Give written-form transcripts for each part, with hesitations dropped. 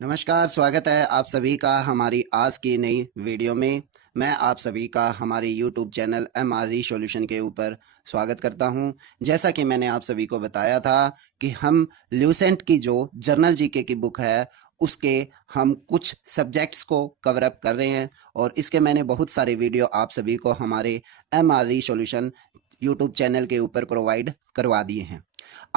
नमस्कार, स्वागत है आप सभी का हमारी आज की नई वीडियो में। मैं आप सभी का हमारे यूट्यूब चैनल एमआरई सॉल्यूशन के ऊपर स्वागत करता हूं। जैसा कि मैंने आप सभी को बताया था कि हम ल्यूसेंट की जो जर्नल जीके की बुक है उसके हम कुछ सब्जेक्ट्स को कवर अप कर रहे हैं और इसके मैंने बहुत सारे वीडियो आप सभी को हमारे एमआरई सॉल्यूशन यूट्यूब चैनल के ऊपर प्रोवाइड करवा दिए हैं।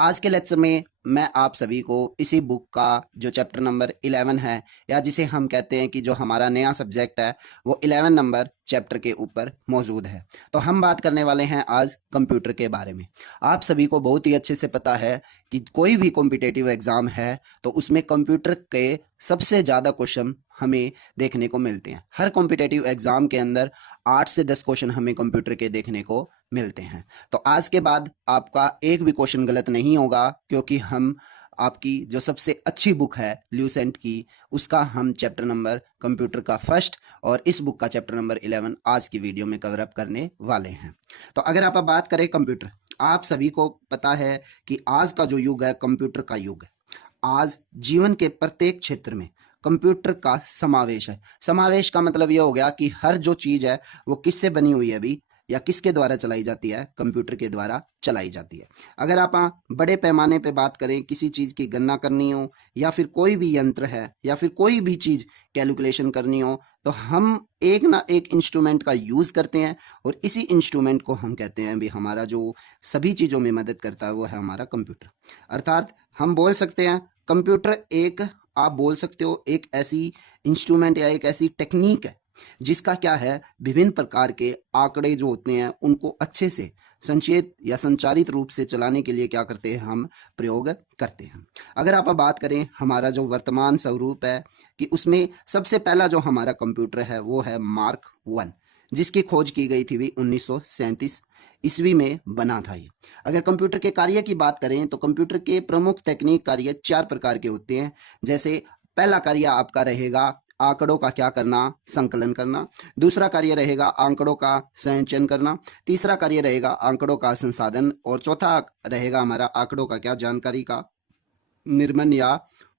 आज के लेक्चर में मैं आप सभी को इसी बुक का जो चैप्टर नंबर 11 है या जिसे हम कहते हैं कि जो हमारा नया सब्जेक्ट है वो 11 नंबर चैप्टर के ऊपर मौजूद है। तो हम बात करने वाले हैं आज कंप्यूटर के बारे में। आप सभी को बहुत ही अच्छे से पता है कि कोई भी कॉम्पिटिटिव एग्जाम है तो उसमें कंप्यूटर के सबसे ज़्यादा क्वेश्चन हमें देखने को मिलते हैं। हर कॉम्पिटिटिव एग्जाम के अंदर 8 से 10 क्वेश्चन हमें कंप्यूटर के देखने को मिलते हैं। तो आज के बाद आपका एक भी क्वेश्चन गलत नहीं होगा, क्योंकि हम आपकी जो सबसे अच्छी बुक है ल्यूसेंट की उसका हम चैप्टर नंबर कंप्यूटर का फर्स्ट और इस बुक का चैप्टर नंबर 11 आज की वीडियो में कवर अप करने वाले हैं। तो अगर आप बात करें कंप्यूटर, आप सभी को पता है कि आज का जो युग है कंप्यूटर का युग है। आज जीवन के प्रत्येक क्षेत्र में कंप्यूटर का समावेश है। समावेश का मतलब यह हो गया कि हर जो चीज है वो किससे बनी हुई है अभी या किसके द्वारा चलाई जाती है, कंप्यूटर के द्वारा चलाई जाती है। अगर आप बड़े पैमाने पे बात करें, किसी चीज की गणना करनी हो या फिर कोई भी यंत्र है या फिर कोई भी चीज कैलकुलेशन करनी हो तो हम एक ना एक इंस्ट्रूमेंट का यूज करते हैं और इसी इंस्ट्रूमेंट को हम कहते हैं भी हमारा जो सभी चीजों में मदद करता है वो है हमारा कंप्यूटर। अर्थात हम बोल सकते हैं कंप्यूटर एक, आप बोल सकते हो एक ऐसी इंस्ट्रूमेंट या एक ऐसी टेक्निक है जिसका क्या है, विभिन्न प्रकार के आंकड़े जो होते हैं उनको अच्छे से संचेत या संचारित रूप से चलाने के लिए क्या करते हैं, हम प्रयोग करते हैं। अगर आप बात करें हमारा जो वर्तमान स्वरूप है कि उसमें सबसे पहला जो हमारा कंप्यूटर है वो है मार्क 1, जिसकी खोज की गई थी भी 1937 ईस्वी में बना था ये। अगर कंप्यूटर के कार्य की बात करें तो कंप्यूटर के प्रमुख तकनीक कार्य 4 प्रकार के होते हैं। जैसे पहला कार्य आपका रहेगा आंकड़ों का क्या करना, संकलन करना। दूसरा कार्य रहेगा आंकड़ों का संचयन करना। तीसरा कार्य रहेगा आंकड़ों का संसाधन और चौथा रहेगा हमारा आंकड़ों का क्या, जानकारी का निर्मन या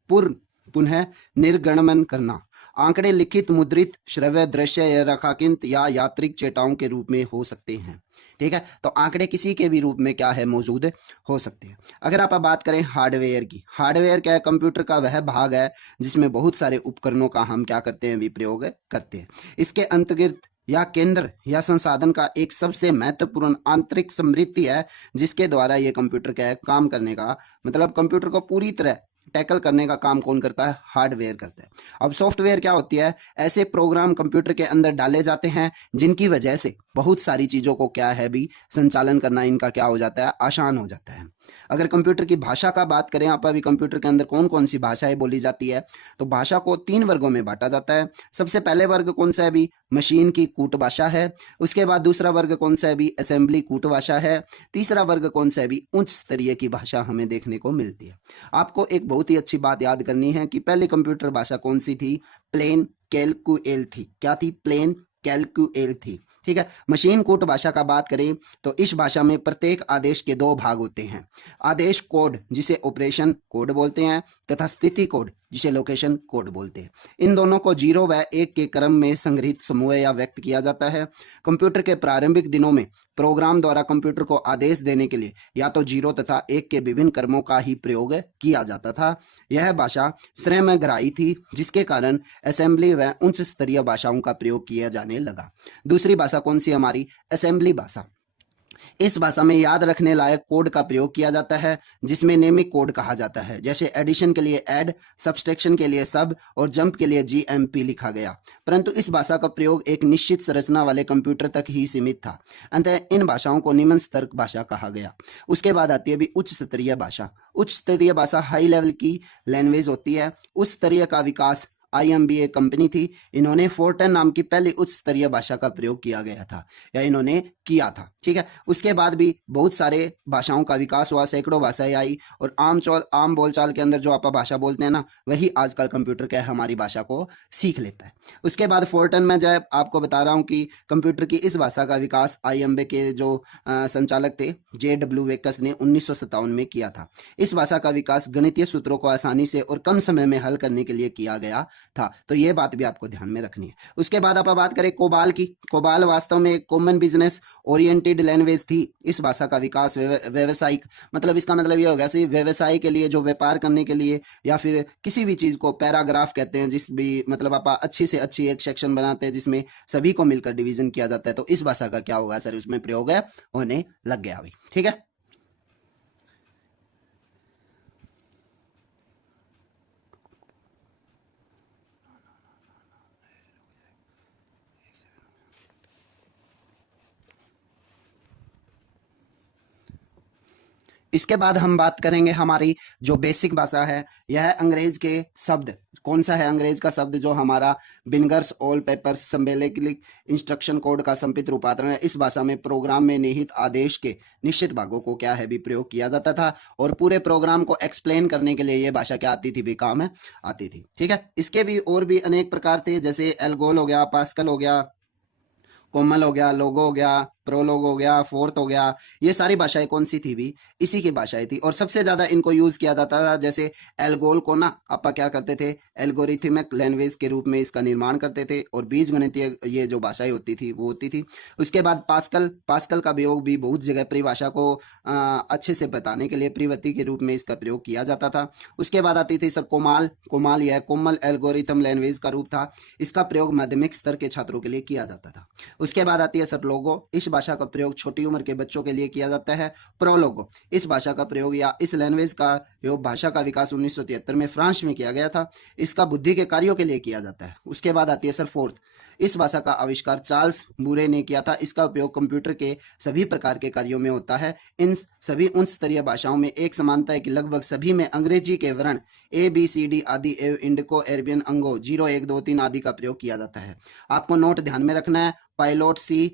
पूर्ण पुनः निर्गणन करना। आंकड़े लिखित, मुद्रित, श्रव्य, दृश्य या रेखांकित या यांत्रिक चेटाओं के रूप में हो सकते हैं। ठीक है, तो आंकड़े किसी के भी रूप में क्या है, मौजूद हो सकते हैं। अगर आप बात करें हार्डवेयर की, हार्डवेयर क्या है, कंप्यूटर का वह भाग है जिसमें बहुत सारे उपकरणों का हम क्या करते हैं, भी प्रयोग करते हैं। इसके अंतर्गत या केंद्र या संसाधन का एक सबसे महत्वपूर्ण आंतरिक समृद्धि है जिसके द्वारा ये कंप्यूटर क्या है, काम करने का मतलब कंप्यूटर को पूरी तरह टैकल करने का काम कौन करता है, हार्डवेयर करता है। अब सॉफ्टवेयर क्या होती है, ऐसे प्रोग्राम कंप्यूटर के अंदर डाले जाते हैं जिनकी वजह से बहुत सारी चीजों को क्या है भी संचालन करना इनका क्या हो जाता है, आसान हो जाता है। अगर कंप्यूटर की भाषा का बात करें आप, अभी कंप्यूटर के अंदर कौन कौन सी भाषाएं बोली जाती है, तो भाषा को 3 वर्गों में बांटा जाता है। सबसे पहले वर्ग कौन सा है भी, मशीन की कूट भाषा है। उसके बाद दूसरा वर्ग कौन सा है भी, असेंबली कूट भाषा है। तीसरा वर्ग कौन सा है भी, उच्च स्तरीय की भाषा हमें देखने को मिलती है। आपको एक बहुत ही अच्छी बात याद करनी है कि पहले कंप्यूटर भाषा कौन सी थी, प्लेन कैलकुएल थी। क्या थी, प्लेन कैलकुएल थी। ठीक है, मशीन कोड भाषा का बात करें तो इस भाषा में प्रत्येक आदेश के 2 भाग होते हैं। आदेश कोड जिसे ऑपरेशन कोड बोलते हैं तथा स्थिति कोड जिसे लोकेशन कोड बोलते हैं। इन दोनों को 0 व 1 के क्रम में संग्रहित समूह या व्यक्त किया जाता है। कंप्यूटर के प्रारंभिक दिनों में प्रोग्राम द्वारा कंप्यूटर को आदेश देने के लिए या तो 0 तथा 1 के विभिन्न क्रमों का ही प्रयोग किया जाता था। यह भाषा श्रेय में ग्राही थी जिसके कारण असेंबली व उच्च स्तरीय भाषाओं का प्रयोग किया जाने लगा। दूसरी भाषा कौन सी, हमारी असेंबली भाषा। इस भाषा में याद रखने लायक कोड का प्रयोग किया जाता है जिसमें नेमिक कोड कहा जाता है। जैसे एडिशन के लिए ऐड, सब्सट्रैक्शन के लिए सब और जंप के लिए जीएमपी लिखा गया। परंतु इस भाषा का प्रयोग एक निश्चित संरचना वाले कंप्यूटर तक ही सीमित था। अतः इन भाषाओं को निम्न स्तर भाषा कहा गया। उसके बाद आती है भी उच्च स्तरीय भाषा। उच्च स्तरीय भाषा हाई लेवल की लैंग्वेज होती है। उच्च स्तरीय का विकास IMB एक कंपनी थी, इन्होंने फोर्टन नाम की पहली उच्च स्तरीय भाषा का प्रयोग किया गया था या इन्होंने किया था। ठीक है, उसके बाद भी बहुत सारे भाषाओं का विकास हुआ, सैकड़ों भाषाएं आई और आम बोलचाल के अंदर जो आप भाषा बोलते हैं ना, वही आजकल कंप्यूटर क्या है हमारी भाषा को सीख लेता है। उसके बाद फोर्टन में जब आपको बता रहा हूँ कि कंप्यूटर की इस भाषा का विकास IMB के जो संचालक थे JW वेकस ने 1957 में किया था। इस भाषा का विकास गणितीय सूत्रों को आसानी से और कम समय में हल करने के लिए किया गया था, तो ये बात भी आपको ध्यान में रखनी है। उसके बाद आप बात करें कोबाल की। कोबाल वास्तव में एक कॉमन बिजनेस ओरिएंटेड लैंग्वेज थी। इस भाषा का विकास व्यवसायिक, मतलब इसका मतलब ये होगा कि व्यवसाय के लिए, जो व्यापार करने के लिए, या फिर किसी भी चीज को पैराग्राफ कहते हैं, जिस भी मतलब आप अच्छी से अच्छी एक सेक्शन बनाते हैं जिसमें सभी को मिलकर डिवीजन किया जाता है, तो इस भाषा का क्या होगा सर, उसमें प्रयोग है होने लग गया अभी। ठीक है, इसके बाद हम बात करेंगे हमारी जो बेसिक भाषा है, यह है अंग्रेज के शब्द। कौन सा है अंग्रेज का शब्द, जो हमारा बिनगर्स ऑल पेपर्स सम्बेलिक इंस्ट्रक्शन कोड का संपित रूपांतरण है। इस भाषा में प्रोग्राम में निहित आदेश के निश्चित भागों को क्या है भी प्रयोग किया जाता था, और पूरे प्रोग्राम को एक्सप्लेन करने के लिए ये भाषा क्या आती थी भी, काम है आती थी। ठीक है, इसके भी और भी अनेक प्रकार थे, जैसे एल्गोल हो गया, पास्कल हो गया, कोमल हो गया, लोगो हो गया, प्रोलोग हो गया, फोर्थ हो गया। ये सारी भाषाएं कौन सी थी भी, इसी की भाषाएं थी, और सबसे ज्यादा इनको यूज किया जाता था। जैसे एल्गोल को ना आप क्या करते थे, एल्गोरिथमिक लैंग्वेज के रूप में इसका निर्माण करते थे, और बीज गणितीय ये जो भाषाएं होती थी वो होती थी। उसके बाद पास्कल, पास्कल का प्रयोग भी बहुत जगह परिभाषा को अच्छे से बताने के लिए परिवर्ती के रूप में इसका प्रयोग किया जाता था। उसके बाद आती थी सर कोमाल। कोमाल यह कोमल एल्गोरिथम लैंग्वेज का रूप था, इसका प्रयोग माध्यमिक स्तर के छात्रों के लिए किया जाता था। उसके बाद आती है सर लोगो। इस भाषा का प्रयोग छोटी उम्र के बच्चों के लिए किया जाता है। प्रोलोगो, इस भाषा का प्रयोग या इस लैंग्वेज का प्रयोग, भाषा का विकास 1973 में फ्रांस में किया गया था, इसका बुद्धि के कार्यों के लिए किया जाता है। उसके बाद आती है सर फोर्थ। इस भाषा का आविष्कार चार्ल्स बुरे ने किया था, इसका उपयोग कंप्यूटर के सभी प्रकार के कार्यों में होता है। इन सभी उच्च स्तरीय भाषाओं में एक समानता है कि लगभग सभी में अंग्रेजी के वर्ण ABCD आदि एवं इंडिको अरेबियन अंगों 0 1 2 3 आदि का प्रयोग किया जाता है। आपको नोट ध्यान में रखना है, पायलट C++,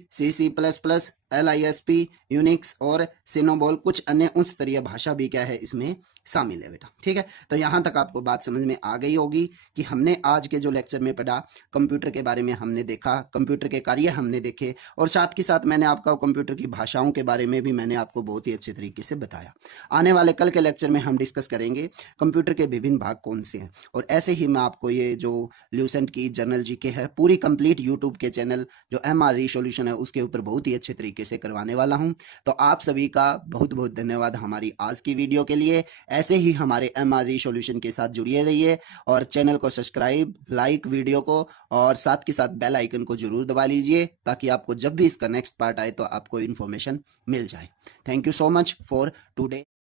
LISP, यूनिक्स और सिनोबॉल, कुछ अन्य उच्च स्तरीय भाषा भी क्या है इसमें शामिल है बेटा। ठीक है, तो यहाँ तक आपको बात समझ में आ गई होगी कि हमने आज के जो लेक्चर में पढ़ा, कंप्यूटर के बारे में हमने देखा, कंप्यूटर के कार्य हमने देखे, और साथ के साथ मैंने आपका कंप्यूटर की भाषाओं के बारे में भी मैंने आपको बहुत ही अच्छे तरीके से बताया। आने वाले कल के लेक्चर में हम डिस्कस करेंगे कंप्यूटर के विभिन्न भाग कौन से हैं, और ऐसे ही मैं आपको ये जो ल्यूसेंट की जनरल जीके है पूरी कंप्लीट यूट्यूब के चैनल जो MRE सॉल्यूशन है उसके ऊपर बहुत ही अच्छे तरीके से करवाने वाला हूं। तो आप सभी का बहुत बहुत धन्यवाद हमारी आज की वीडियो के लिए। ऐसे ही हमारे MRE सॉल्यूशन के साथ जुड़िए रहिए, और चैनल को सब्सक्राइब, लाइक वीडियो को, और साथ के साथ बेल आइकन को जरूर दबा लीजिए, ताकि आपको जब भी इसका नेक्स्ट पार्ट आए तो आपको इन्फॉर्मेशन मिल जाए। Thank you so much for today.